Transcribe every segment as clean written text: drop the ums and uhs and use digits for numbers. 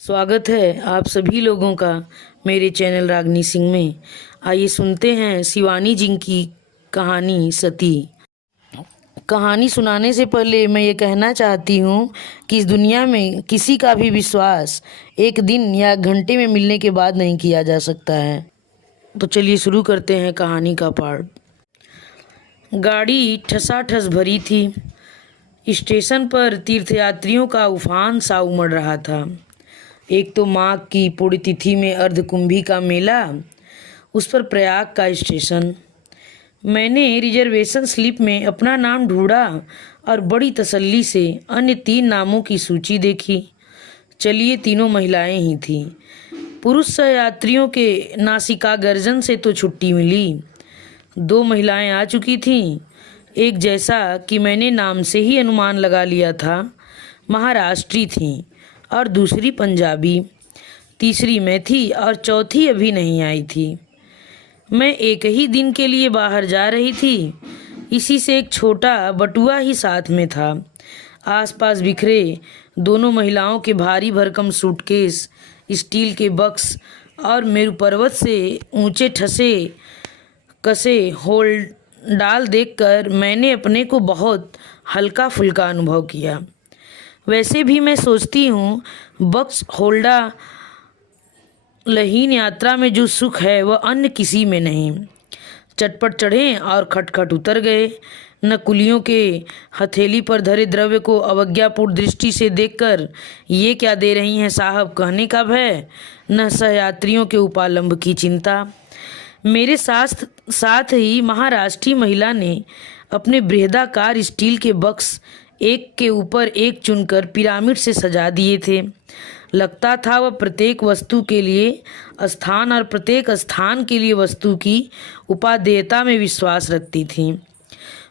स्वागत है आप सभी लोगों का मेरे चैनल रागनी सिंह में। आइए सुनते हैं शिवानी जी की कहानी सती। कहानी सुनाने से पहले मैं ये कहना चाहती हूँ कि इस दुनिया में किसी का भी विश्वास एक दिन या घंटे में मिलने के बाद नहीं किया जा सकता है। तो चलिए शुरू करते हैं कहानी का पार्ट। गाड़ी ठसाठस भरी थी। स्टेशन पर तीर्थयात्रियों का उफान सा उमड़ रहा था। एक तो माघ की पुण्यतिथि में अर्धकुंभी का मेला, उस पर प्रयाग का स्टेशन। मैंने रिजर्वेशन स्लिप में अपना नाम ढूंढा और बड़ी तसल्ली से अन्य 3 नामों की सूची देखी। चलिए तीनों महिलाएं ही थीं। पुरुष सहयात्रियों के नासिका गर्जन से तो छुट्टी मिली। 2 महिलाएं आ चुकी थीं। एक, जैसा कि मैंने नाम से ही अनुमान लगा लिया था, महाराष्ट्री थीं और दूसरी पंजाबी। तीसरी मैं थी और चौथी अभी नहीं आई थी। मैं एक ही दिन के लिए बाहर जा रही थी, इसी से एक छोटा बटुआ ही साथ में था। आसपास बिखरे दोनों महिलाओं के भारी भरकम सूटकेस, स्टील के बक्स और मेरु पर्वत से ऊंचे ठसे कसे होल्ड डाल देखकर मैंने अपने को बहुत हल्का फुल्का अनुभव किया। वैसे भी मैं सोचती हूँ बक्स होल्डा लहीन यात्रा में जो सुख है वह अन्य किसी में नहीं। चटपट चढ़े और खटखट उतर गए। न कुलियों के हथेली पर धरे द्रव्य को अवज्ञापूर्ण दृष्टि से देखकर ये क्या दे रही हैं साहब कहने का भय, न सहयात्रियों के उपालंब की चिंता। मेरे साथ ही महाराष्ट्रीय महिला ने अपने बृहदाकार स्टील के बक्स एक के ऊपर एक चुनकर पिरामिड से सजा दिए थे। लगता था वह प्रत्येक वस्तु के लिए स्थान और प्रत्येक स्थान के लिए वस्तु की उपादेयता में विश्वास रखती थीं।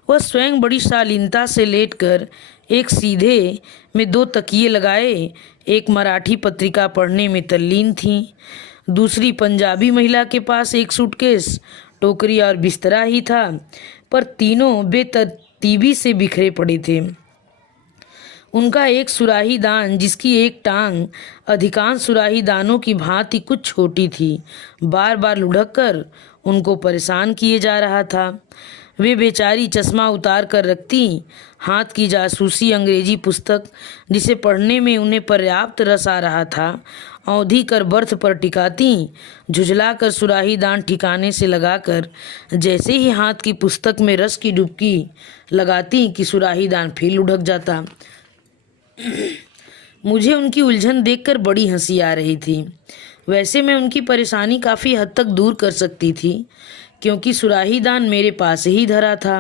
वह स्वयं बड़ी शालीनता से लेटकर एक सीधे में 2 तकिए लगाए एक मराठी पत्रिका पढ़ने में तल्लीन थीं। दूसरी पंजाबी महिला के पास एक सूटकेस, टोकरी और बिस्तरा ही था, पर तीनों बेतरतीबी से बिखरे पड़े थे। उनका एक सुराही दान, जिसकी एक टांग अधिकांश सुराही दानों की भांति कुछ छोटी थी, बार बार लुढ़क कर उनको परेशान किए जा रहा था। वे बेचारी चश्मा उतार कर रखती, हाथ की जासूसी अंग्रेजी पुस्तक जिसे पढ़ने में उन्हें पर्याप्त रस आ रहा था औंधी कर बर्थ पर टिकाती, झुझला कर सुराही दान ठिकाने से लगाकर जैसे ही हाथ की पुस्तक में रस की डुबकी लगाती कि सुराही दान फिर लुढ़क जाता। मुझे उनकी उलझन देखकर बड़ी हंसी आ रही थी। वैसे मैं उनकी परेशानी काफ़ी हद तक दूर कर सकती थी, क्योंकि सुराही दान मेरे पास ही धरा था।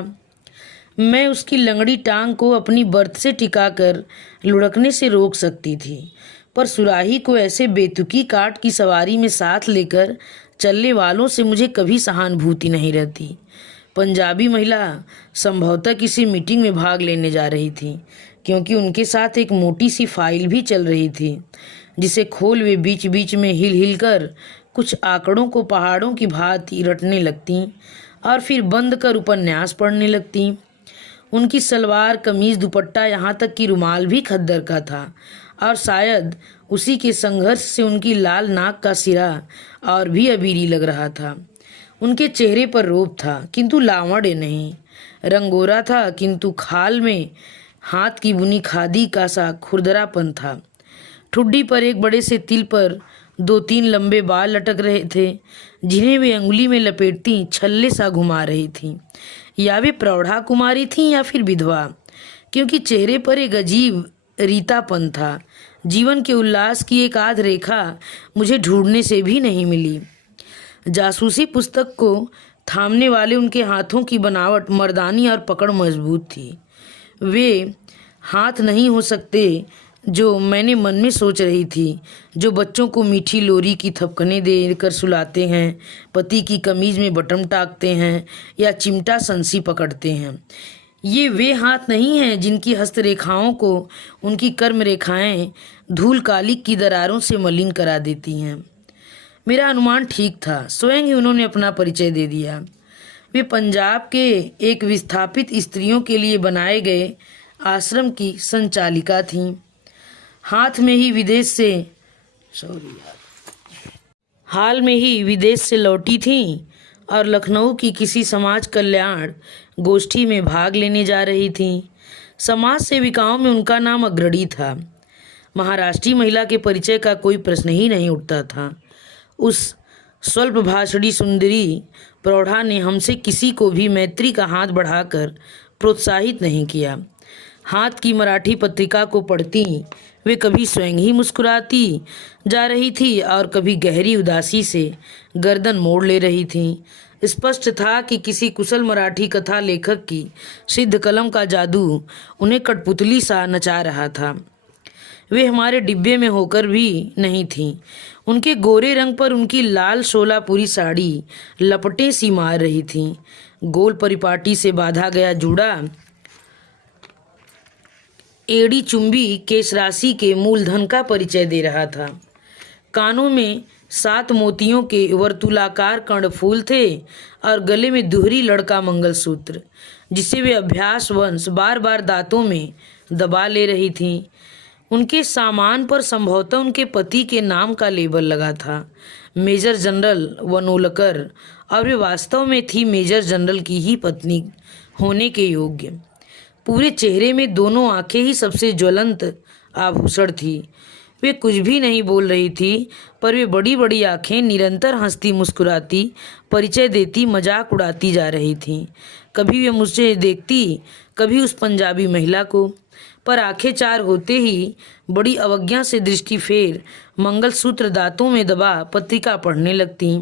मैं उसकी लंगड़ी टांग को अपनी बर्थ से टिकाकर लुढ़कने से रोक सकती थी, पर सुराही को ऐसे बेतुकी काट की सवारी में साथ लेकर चलने वालों से मुझे कभी सहानुभूति नहीं रहती। पंजाबी महिला संभवतः किसी मीटिंग में भाग लेने जा रही थी, क्योंकि उनके साथ एक मोटी सी फाइल भी चल रही थी, जिसे खोल वे बीच बीच में हिल हिल कर कुछ आंकड़ों को पहाड़ों की भांति रटने लगती और फिर बंद कर उपन्यास पढ़ने लगती। उनकी सलवार कमीज दुपट्टा यहाँ तक कि रुमाल भी खद्दर का था, और शायद उसी के संघर्ष से उनकी लाल नाक का सिरा और भी अबीरी लग रहा था। उनके चेहरे पर रोब था, किंतु लावण्य नहीं। रंगोरा था, किंतु खाल में हाथ की बुनी खादी का सा खुरदरापन था। ठुड्डी पर एक बड़े से तिल पर 2-3 लंबे बाल लटक रहे थे, जिन्हें वे अंगुली में लपेटती छल्ले सा घुमा रही थीं। या वे प्रौढ़ा कुमारी थीं या फिर विधवा, क्योंकि चेहरे पर एक अजीब रीतापन था। जीवन के उल्लास की एक आध रेखा मुझे ढूंढने से भी नहीं मिली। जासूसी पुस्तक को थामने वाले उनके हाथों की बनावट मर्दानी और पकड़ मजबूत थी। वे हाथ नहीं हो सकते जो मैंने मन में सोच रही थी, जो बच्चों को मीठी लोरी की थपकने देकर सुलाते हैं, पति की कमीज में बटन टाकते हैं या चिमटा संसी पकड़ते हैं। ये वे हाथ नहीं हैं जिनकी हस्तरेखाओं को उनकी कर्म रेखाएं धूल कालिक की दरारों से मलिन करा देती हैं। मेरा अनुमान ठीक था। स्वयं ही उन्होंने अपना परिचय दे दिया। वे पंजाब के एक विस्थापित स्त्रियों के लिए बनाए गए आश्रम की संचालिका थीं। हाथ में ही विदेश से सॉरी यार। हाल में ही विदेश से लौटी थीं और लखनऊ की किसी समाज कल्याण गोष्ठी में भाग लेने जा रही थीं। समाज सेविकाओं में उनका नाम अग्रणी था। महाराष्ट्रीय महिला के परिचय का कोई प्रश्न ही नहीं उठता था। उस स्वल्प भाषणी सुंदरी प्रौढ़ा ने हमसे किसी को भी मैत्री का हाथ बढ़ाकर प्रोत्साहित नहीं किया। हाथ की मराठी पत्रिका को पढ़ती वे कभी स्वयं ही मुस्कुराती जा रही थी और कभी गहरी उदासी से गर्दन मोड़ ले रही थी। स्पष्ट था कि किसी कुशल मराठी कथा लेखक की सिद्ध कलम का जादू उन्हें कठपुतली सा नचा रहा था। वे हमारे डिब्बे में होकर भी नहीं थीं। उनके गोरे रंग पर उनकी लाल शोलापुरी साड़ी लपटें सी मार रही थीं। गोल परिपाटी से बांधा गया जूड़ा एड़ी चुंबी केश राशि के मूलधन का परिचय दे रहा था। कानों में 7 मोतियों के वर्तुलाकार कर्णफूल थे और गले में दुहरी लड़का मंगलसूत्र, जिसे वे अभ्यासवश बार बार दांतों में दबा ले रही थीं। उनके सामान पर संभवतः उनके पति के नाम का लेबल लगा था, मेजर जनरल वनोलकर, और वे वास्तव में थी मेजर जनरल की ही पत्नी होने के योग्य। पूरे चेहरे में दोनों आंखें ही सबसे ज्वलंत आभूषण थी। वे कुछ भी नहीं बोल रही थी, पर वे बड़ी बड़ी आंखें निरंतर हंसती मुस्कुराती, परिचय देती, मजाक उड़ाती जा रही थीं। कभी वे मुझसे देखती, कभी उस पंजाबी महिला को, पर आंखें चार होते ही बड़ी अवज्ञा से दृष्टि फेर मंगलसूत्र दांतों में दबा पत्रिका पढ़ने लगती।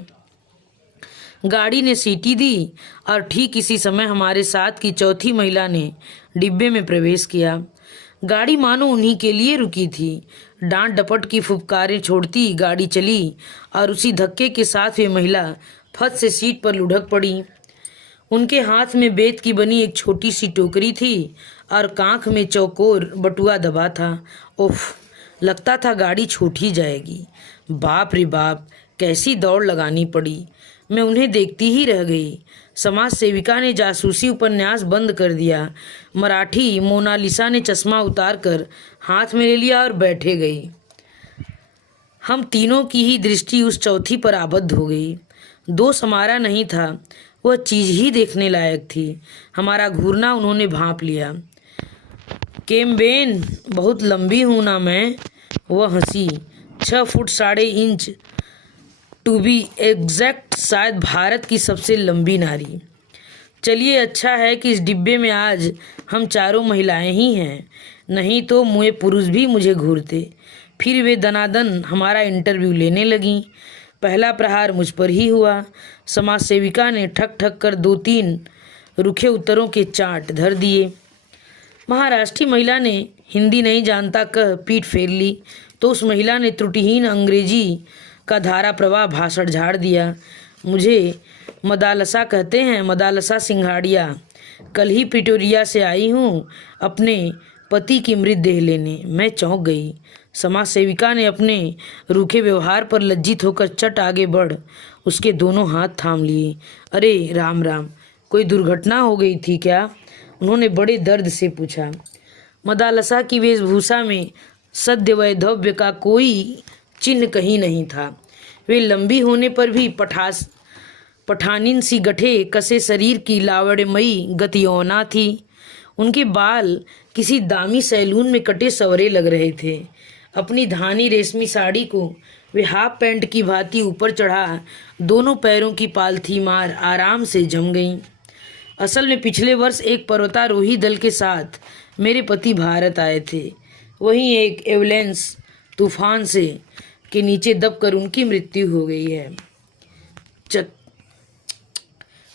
गाड़ी ने सीटी दी और ठीक इसी समय हमारे साथ की चौथी महिला ने डिब्बे में प्रवेश किया। गाड़ी मानो उन्हीं के लिए रुकी थी। डांट डपट की फुफकारें छोड़ती गाड़ी चली और उसी धक्के के साथ वे महिला फट से सीट पर लुढ़क पड़ी। उनके हाथ में बेत की बनी एक छोटी सी टोकरी थी और कांख में चौकोर बटुआ दबा था। उफ, लगता था गाड़ी छूट ही जाएगी। बाप रे बाप, कैसी दौड़ लगानी पड़ी। मैं उन्हें देखती ही रह गई। समाज सेविका ने जासूसी उपन्यास बंद कर दिया। मराठी मोनालिसा ने चश्मा उतार कर हाथ में ले लिया और बैठे गई। हम तीनों की ही दृष्टि उस चौथी पर आबद्ध हो गई। दोष हमारा नहीं था, वह चीज़ ही देखने लायक थी। हमारा घूरना उन्होंने भांप लिया। केम्बेन, बहुत लंबी हूँ ना मैं? वह हंसी। 6 foot 6.5 inch, to be exact, शायद भारत की सबसे लंबी नारी। चलिए, अच्छा है कि इस डिब्बे में आज हम चारों महिलाएं ही हैं, नहीं तो मुझे पुरुष भी मुझे घूरते। फिर वे दनादन हमारा इंटरव्यू लेने लगीं। पहला प्रहार मुझ पर ही हुआ। समाज सेविका ने ठक ठक कर 2-3 रुखे उत्तरों के चार्ट धर दिए। महाराष्ट्रीय महिला ने हिंदी नहीं जानता कह पीठ फेर ली, तो उस महिला ने त्रुटिहीन अंग्रेजी का धारा प्रवाह भाषण झाड़ दिया। मुझे मदालसा कहते हैं, मदालसा सिंघाड़िया। कल ही प्रिटोरिया से आई हूँ अपने पति की मृतदेह लेने। मैं चौंक गई। समाज सेविका ने अपने रूखे व्यवहार पर लज्जित होकर चट आगे बढ़ उसके दोनों हाथ थाम लिए। अरे राम राम, कोई दुर्घटना हो गई थी क्या? उन्होंने बड़े दर्द से पूछा। मदालसा की वेशभूषा में सद्य वैधव्य का कोई चिन्ह कहीं नहीं था। वे लंबी होने पर भी पठानिन सी गठे कसे शरीर की लावण्यमयी गतियौना थी। उनके बाल किसी दामी सैलून में कटे सवरे लग रहे थे। अपनी धानी रेशमी साड़ी को वे हाफ पैंट की भांति ऊपर चढ़ा दोनों पैरों की पालथी मार आराम से जम गईं। असल में पिछले वर्ष एक पर्वतारोही दल के साथ मेरे पति भारत आए थे। वहीं एक एवलेंस तूफान से के नीचे दबकर उनकी मृत्यु हो गई है।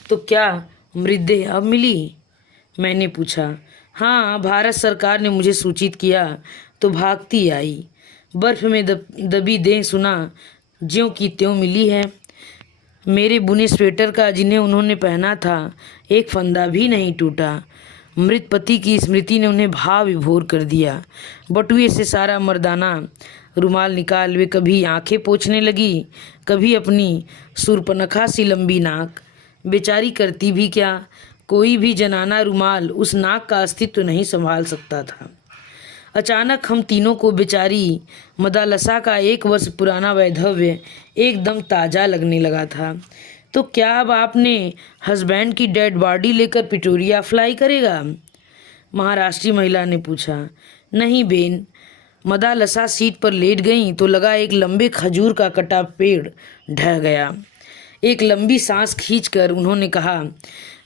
तो क्या मृतदेह अब मिली? मैंने पूछा। हाँ, भारत सरकार ने मुझे सूचित किया तो भागती आई। बर्फ में दबी देह सुना ज्यों की त्यों मिली है। मेरे बुने स्वेटर का, जिन्हें उन्होंने पहना था, एक फंदा भी नहीं टूटा। मृत पति की स्मृति ने उन्हें भाव विभोर कर दिया। बटुए से सारा मर्दाना रुमाल निकाल वे कभी आंखें पोंछने लगी, कभी अपनी सुर्पनखा सी लंबी नाक। बेचारी करती भी क्या, कोई भी जनाना रुमाल उस नाक का अस्तित्व नहीं संभाल सकता था। अचानक हम तीनों को बेचारी मदालसा का 1 वर्ष पुराना वैधव्य एकदम ताज़ा लगने लगा था। तो क्या अब आपने हस्बैंड की डेड बॉडी लेकर पिटोरिया फ्लाई करेगा? महाराष्ट्री महिला ने पूछा। नहीं बेन। मदालसा सीट पर लेट गई तो लगा एक लंबे खजूर का कटा पेड़ ढह गया। एक लंबी सांस खींचकर उन्होंने कहा,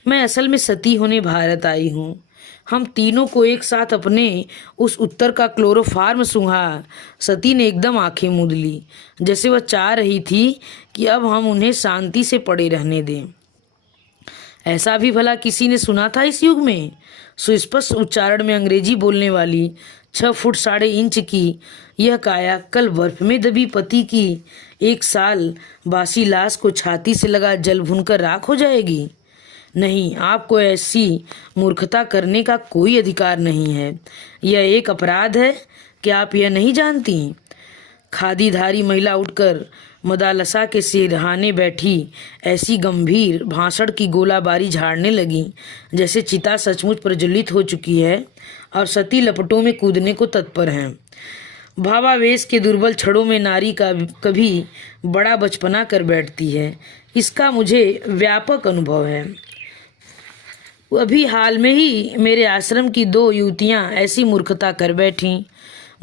मैं असल में सती होने भारत आई हूँ। हम तीनों को एक साथ अपने उस उत्तर का क्लोरोफार्म सूंघा। सती ने एकदम आंखें मूंद ली, जैसे वह चाह रही थी कि अब हम उन्हें शांति से पड़े रहने दें। ऐसा भी भला किसी ने सुना था इस युग में? सुस्पष्ट उच्चारण में अंग्रेजी बोलने वाली 6 फुट 1.5 इंच की यह काया कल बर्फ में दबी पति की 1 साल बासी लाश को छाती से लगा जल भूनकर राख हो जाएगी? नहीं, आपको ऐसी मूर्खता करने का कोई अधिकार नहीं है। यह एक अपराध है कि आप यह नहीं जानती? खादीधारी महिला उठकर मदालसा के सिरहाने बैठी ऐसी गंभीर भाषण की गोलाबारी झाड़ने लगी जैसे चिता सचमुच प्रज्वलित हो चुकी है और सती लपटों में कूदने को तत्पर हैं। भावावेश के दुर्बल छड़ों में नारी का कभी बड़ा बचपना कर बैठती है, इसका मुझे व्यापक अनुभव है। अभी हाल में ही मेरे आश्रम की 2 युवतियां ऐसी मूर्खता कर बैठीं।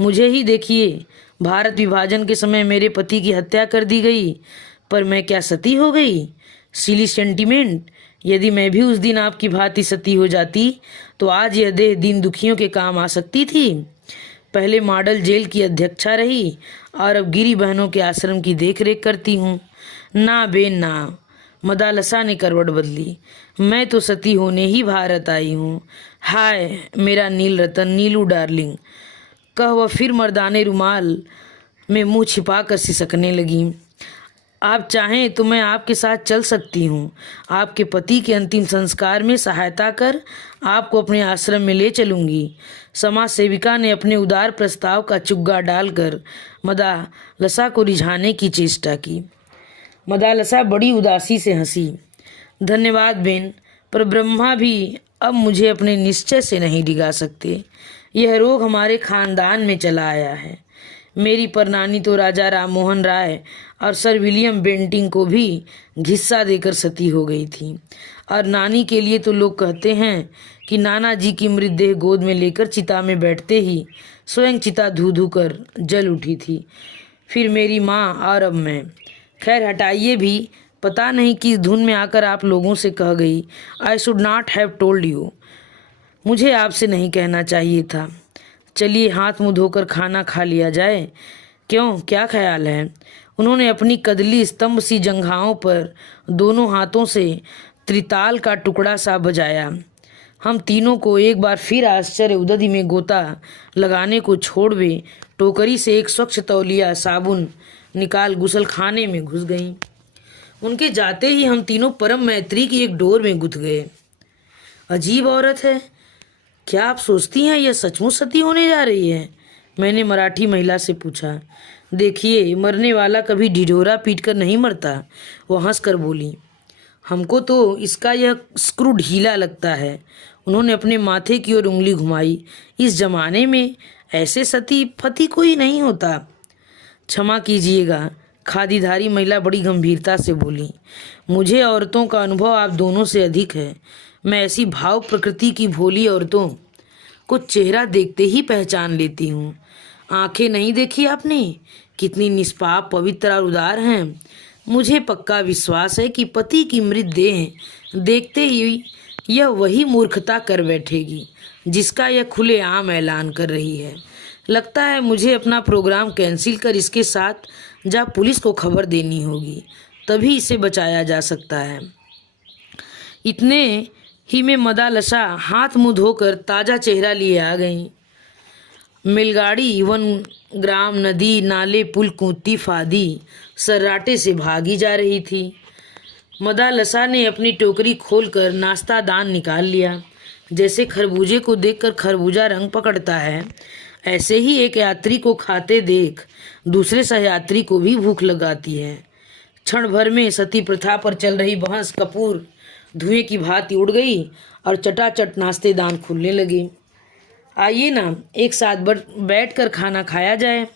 मुझे ही देखिए, भारत विभाजन के समय मेरे पति की हत्या कर दी गई, पर मैं क्या सती हो गई? सिली सेंटिमेंट। यदि मैं भी उस दिन आपकी भांति सती हो जाती तो आज यह देह दीन दुखियों के काम आ सकती थी। पहले मॉडल जेल की अध्यक्षा रही और अब गिरी बहनों के आश्रम की देखरेख करती हूँ। ना बेन ना, मदालसा ने करवट बदली। मैं तो सती होने ही भारत आई हूँ। हाय मेरा नील रतन, नीलू डार्लिंग, कह वह फिर मर्दाने रुमाल में मुंह छिपा कर सिसकने लगी। आप चाहें तो मैं आपके साथ चल सकती हूँ। आपके पति के अंतिम संस्कार में सहायता कर आपको अपने आश्रम में ले चलूँगी। समाज सेविका ने अपने उदार प्रस्ताव का चुग्गा डालकर मदालसा को रिझाने की चेष्टा की। मदालसा बड़ी उदासी से हंसी। धन्यवाद बेन, पर ब्रह्मा भी अब मुझे अपने निश्चय से नहीं डिगा सकते। यह रोग हमारे खानदान में चला आया है। मेरी परनानी तो राजा राम मोहन राय और सर विलियम बेंटिंग को भी घिस्सा देकर सती हो गई थी, और नानी के लिए तो लोग कहते हैं कि नाना जी की मृतदेह गोद में लेकर चिता में बैठते ही स्वयं चिता धू धू कर जल उठी थी। फिर मेरी माँ और अब मैं। खैर हटाइए भी, पता नहीं किस धुन में आकर आप लोगों से कह गई, I should not have told you. मुझे आपसे नहीं कहना चाहिए था। चलिए हाथ मुँह धोकर खाना खा लिया जाए। क्यों, क्या ख्याल है? उन्होंने अपनी कदली स्तंभ सी जंघाओं पर दोनों हाथों से त्रिताल का टुकड़ा सा बजाया। हम तीनों को एक बार फिर आश्चर्य उदधि में गोता लगाने को छोड़ वे टोकरी से एक स्वच्छ तौलिया साबुन निकाल गुसल खाने में घुस गईं। उनके जाते ही हम तीनों परम मैत्री की एक डोर में गुथ गए। अजीब औरत है। क्या आप सोचती हैं यह सचमुच सती होने जा रही है? मैंने मराठी महिला से पूछा। देखिए, मरने वाला कभी ढिढोरा पीटकर नहीं मरता, वो हंसकर बोली। हमको तो इसका यह स्क्रू ढीला लगता है। उन्होंने अपने माथे की ओर उंगली घुमाई। इस जमाने में ऐसे सती फती कोई नहीं होता। क्षमा कीजिएगा, खादीधारी महिला बड़ी गंभीरता से बोली। मुझे औरतों का अनुभव आप दोनों से अधिक है। मैं ऐसी भाव प्रकृति की भोली औरतों को चेहरा देखते ही पहचान लेती हूँ। आंखें नहीं देखी आपने? कितनी निष्पाप, पवित्र और उदार हैं। मुझे पक्का विश्वास है कि पति की मृतदेह देखते ही यह वही मूर्खता कर बैठेगी जिसका यह खुलेआम ऐलान कर रही है। लगता है मुझे अपना प्रोग्राम कैंसिल कर इसके साथ जा पुलिस को खबर देनी होगी, तभी इसे बचाया जा सकता है। इतने ही में मदालसा हाथ मुंह धोकर ताज़ा चेहरा लिए आ गई। मिलगाड़ी वन ग्राम नदी नाले पुल कूदती फादी सर्राटे से भागी जा रही थी। मदालसा ने अपनी टोकरी खोलकर नाश्ता दान निकाल लिया। जैसे खरबूजे को देखकर खरबूजा रंग पकड़ता है, ऐसे ही एक यात्री को खाते देख दूसरे सहयात्री को भी भूख लगाती है। क्षण भर में सती प्रथा पर चल रही बहस कपूर धुएं की भांति उड़ गई और चटाचट नाश्ते दान खुलने लगे। आइए ना एक साथ बैठ कर खाना खाया जाए,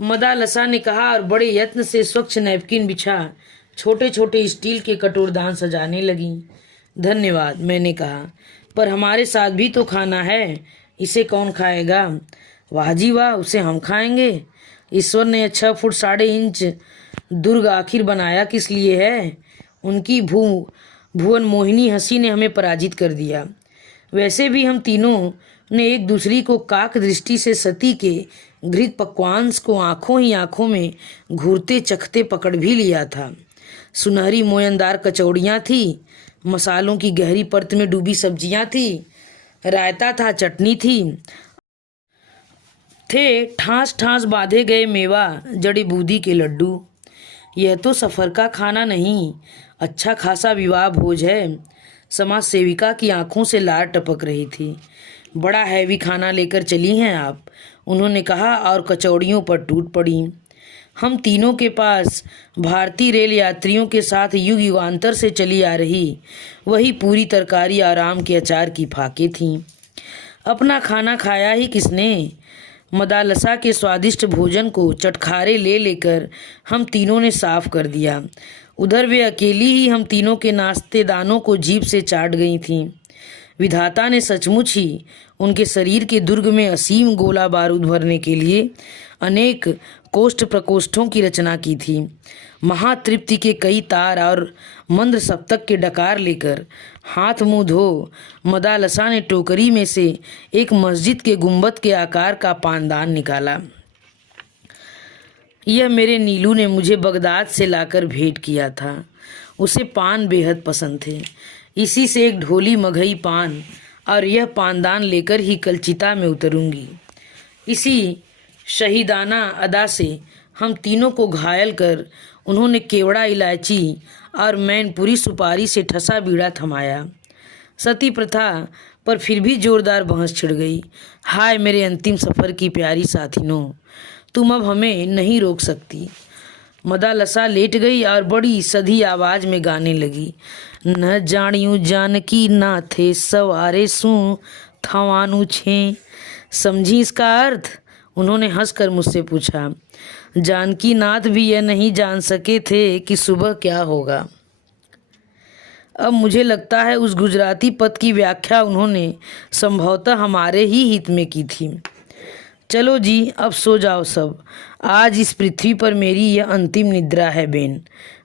मदालसा ने कहा और बड़े यत्न से स्वच्छ नैपकिन बिछा छोटे छोटे स्टील के कटोरदान सजाने लगी। धन्यवाद, मैंने कहा, पर हमारे साथ भी तो खाना है, इसे कौन खाएगा? वाह जी वाह, उसे हम खाएंगे। ईश्वर ने 6 फुट 6.5 इंच दुर्ग आखिर बनाया किस लिए है? उनकी भुवन मोहिनी हंसी ने हमें पराजित कर दिया। वैसे भी हम तीनों ने एक दूसरी को काक दृष्टि से सती के घृत पकवान को आंखों ही आंखों में घूरते चखते पकड़ भी लिया था। सुनहरी मोयनदार कचौड़ियाँ थी, मसालों की गहरी परत में डूबी सब्जियाँ थी, रायता था, चटनी थी, थे ठास ठास बांधे गए मेवा जड़ी बूंदी के लड्डू। यह तो सफ़र का खाना नहीं, अच्छा खासा विवाह भोज है। समाज सेविका की आंखों से लार टपक रही थी। बड़ा हैवी खाना लेकर चली हैं आप, उन्होंने कहा और कचौड़ियों पर टूट पड़ी। हम तीनों के पास भारतीय रेल यात्रियों के साथ युग युगांतर से चली आ रही वही पूरी तरकारी और आम के अचार की फाके थीं। अपना खाना खाया ही किसने? मदालसा के स्वादिष्ट भोजन को चटखारे ले लेकर हम तीनों ने साफ कर दिया। उधर वे अकेली ही हम तीनों के नाश्तेदानों को जीभ से चाट गई थीं। विधाता ने सचमुच ही उनके शरीर के दुर्ग में असीम गोला बारूद भरने के लिए अनेक कोष्ठ प्रकोष्ठों की रचना की थी। महातृप्ति के कई तार और मंद्र सप्तक के डकार लेकर हाथ मुंह धो मदालसा ने टोकरी में से एक मस्जिद के गुंबद के आकार का पानदान निकाला। यह मेरे नीलू ने मुझे बगदाद से लाकर भेंट किया था। उसे पान बेहद पसंद थे। इसी से एक ढोली मगही पान और यह पानदान लेकर ही कल चिता में उतरूंगी। इसी शहीदाना अदा से हम तीनों को घायल कर उन्होंने केवड़ा इलायची और मैनपुरी सुपारी से ठसा बीड़ा थमाया। सती प्रथा पर फिर भी जोरदार बहस छिड़ गई। हाय मेरे अंतिम सफ़र की प्यारी साथिनों, तुम अब हमें नहीं रोक सकती। मदालसा लेट गई और बड़ी सधी आवाज़ में गाने लगी। न जानियूं जानकी ना थे सवारे सूं थवानू छे। समझी इसका अर्थ? उन्होंने हंसकर मुझसे पूछा। जानकी नाथ भी यह नहीं जान सके थे कि सुबह क्या होगा। अब मुझे लगता है उस गुजराती पद की व्याख्या उन्होंने संभवतः हमारे ही हित में की थी। चलो जी, अब सो जाओ सब। आज इस पृथ्वी पर मेरी यह अंतिम निद्रा है बेन।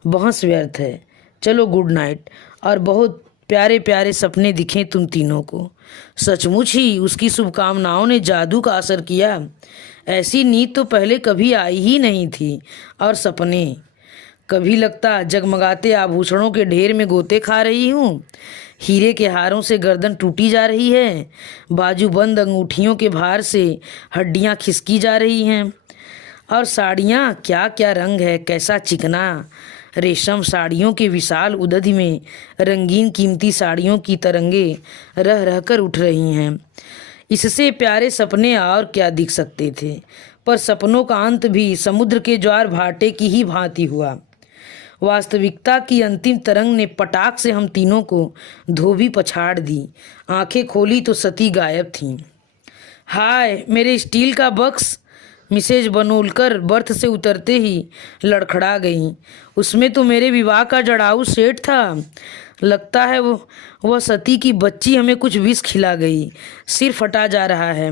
बहस व्यर्थ है। चलो गुड नाइट। और बहुत प्यारे प्यारे सपने दिखें तुम तीनों को। सचमुच ही उसकी शुभकामनाओं ने जादू का असर किया। ऐसी नींद तो पहले कभी आई ही नहीं थी। और सपने, कभी लगता जगमगाते आभूषणों के ढेर में गोते खा रही हूँ, हीरे के हारों से गर्दन टूटी जा रही है, बाजूबंद अंगूठियों के भार से हड्डियाँ खिसकी जा रही हैं। और साड़ियाँ, क्या क्या रंग है, कैसा चिकना रेशम। साड़ियों के विशाल उदधि में रंगीन कीमती साड़ियों की तरंगे रह रहकर उठ रही हैं। इससे प्यारे सपने और क्या दिख सकते थे? पर सपनों का अंत भी समुद्र के ज्वार भाटे की ही भांति हुआ। वास्तविकता की अंतिम तरंग ने पटाख से हम तीनों को धोबी पछाड़ दी। आंखें खोली तो सती गायब थीं। हाय मेरे स्टील का बक्स! मिसेज बनोलकर बर्थ से उतरते ही लड़खड़ा गईं। उसमें तो मेरे विवाह का जड़ाऊ सेट था। लगता है वह सती की बच्ची हमें कुछ विष खिला गई। सिर फटा जा रहा है।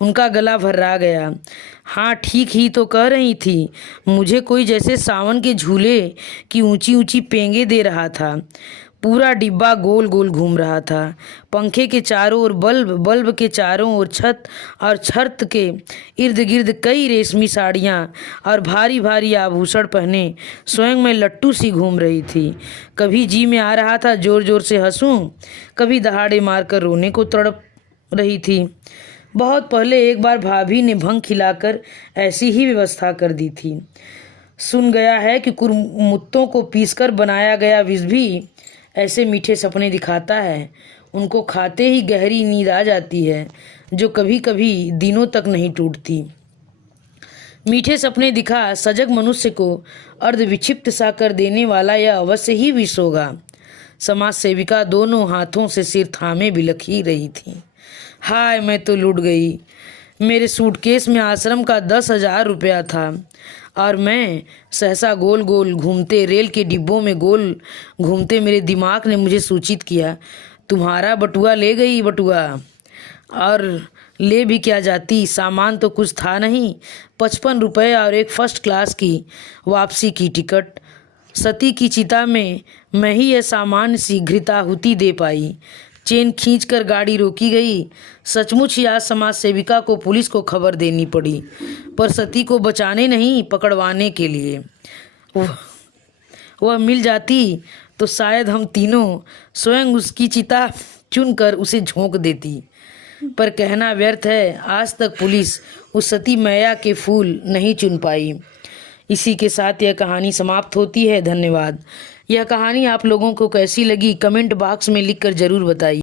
उनका गला भर्रा गया। हाँ, ठीक ही तो कह रही थी। मुझे कोई जैसे सावन के झूले की ऊंची ऊंची पेंगे दे रहा था। पूरा डिब्बा गोल गोल घूम रहा था। पंखे के चारों ओर बल्ब, बल्ब के चारों ओर छत और छत के इर्द गिर्द कई रेशमी साड़ियाँ और भारी भारी आभूषण पहने स्वयं में लट्टू सी घूम रही थी। कभी जी में आ रहा था जोर जोर से हंसूं, कभी दहाड़े मारकर रोने को तड़प रही थी। बहुत पहले एक बार भाभी ने भंग खिलाकर ऐसी ही व्यवस्था कर दी थी। सुन गया है कि कुरमुत्तों को पीसकर बनाया गया विष भी ऐसे मीठे सपने दिखाता है। उनको खाते ही गहरी नींद आ जाती है, जो कभी कभी दिनों तक नहीं टूटती। मीठे सपने दिखा सजग मनुष्य को अर्धविक्षिप्त सा कर देने वाला यह अवश्य ही विष होगा। समाज सेविका दोनों हाथों से सिर थामे बिलख ही रही थी। हाय, मैं तो लूट गई। मेरे सूटकेस में आश्रम का 10,000 रुपया था और मैं सहसा गोल गोल घूमते रेल के डिब्बों में गोल घूमते मेरे दिमाग ने मुझे सूचित किया, तुम्हारा बटुआ ले गई बटुआ। और ले भी क्या जाती, सामान तो कुछ था नहीं, 55 रुपये और एक फर्स्ट क्लास की वापसी की टिकट। सती की चिता में मैं ही यह सामान्य सी घृताहुति दे पाई। चेन खींचकर गाड़ी रोकी गई। सचमुच ही आज समाज सेविका को पुलिस को खबर देनी पड़ी, पर सती को बचाने नहीं, पकड़वाने के लिए। वह मिल जाती तो शायद हम तीनों स्वयं उसकी चिता चुनकर उसे झोंक देती। पर कहना व्यर्थ है, आज तक पुलिस उस सती मैया के फूल नहीं चुन पाई। इसी के साथ यह कहानी समाप्त होती है। धन्यवाद। यह कहानी आप लोगों को कैसी लगी कमेंट बॉक्स में लिखकर ज़रूर बताइए।